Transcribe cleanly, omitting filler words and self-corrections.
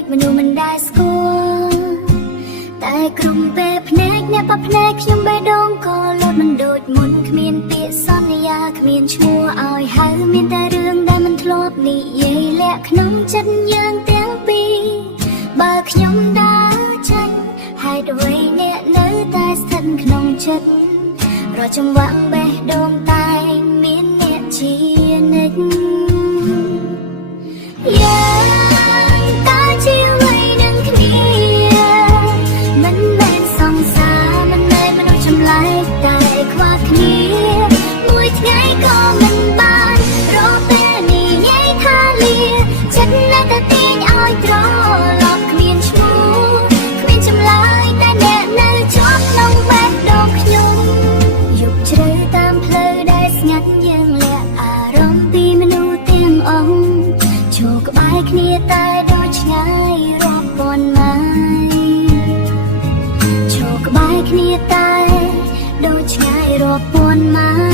ចមនុស្សមិនដែលស្គាល់តែក្រុមពេលភ្នែកអ្នកប៉ភ្នែកខ្ញុំបេះដូងក៏លោតមិនដូចមុនគ្មានពាក្យសន្យាគ្មានឈ្មោះឲ្យហៅមានតែរឿងដែលមិនធ្លាប់និយាយលាក់ក្នុងចិត្តយើងទាំងពីរបើខ្ញុំដើរចេញហេតុអ្វីអ្នកនៅតែស្ថិតក្នុងចិត្តរកចង្វាក់បេះដូងតែមានអ្នកជានិច្ចយើងតើជាអ្វីនឹងគ្នាមិនមែនសង្សារមិនមែនមនុស្សចម្លែកតែខ្វះគ្នាមួយថ្ងៃក៏មិនបានរកពេលនេះនិយាយថាលាចិត្តនៅតែទាញឲ្យត្រឡប់គ្មានឈ្មោះគ្មានចម្លើយតែអ្នកនៅជាប់ក្នុងបេះដូងខ្ញុំយប់ជ្រៅតាមផ្លូវដែលស្ងាត់យើងលាក់អារម្មណ៍ពីមនុស្សទាំងអស់ជួក្បែរគ្នាតែដូចឆ្ងាយរាប់ពាន់ម៉ាយជួក្បែរគ្នាតែដូចឆ្ងាយរាប់ពាន់ម៉ាយ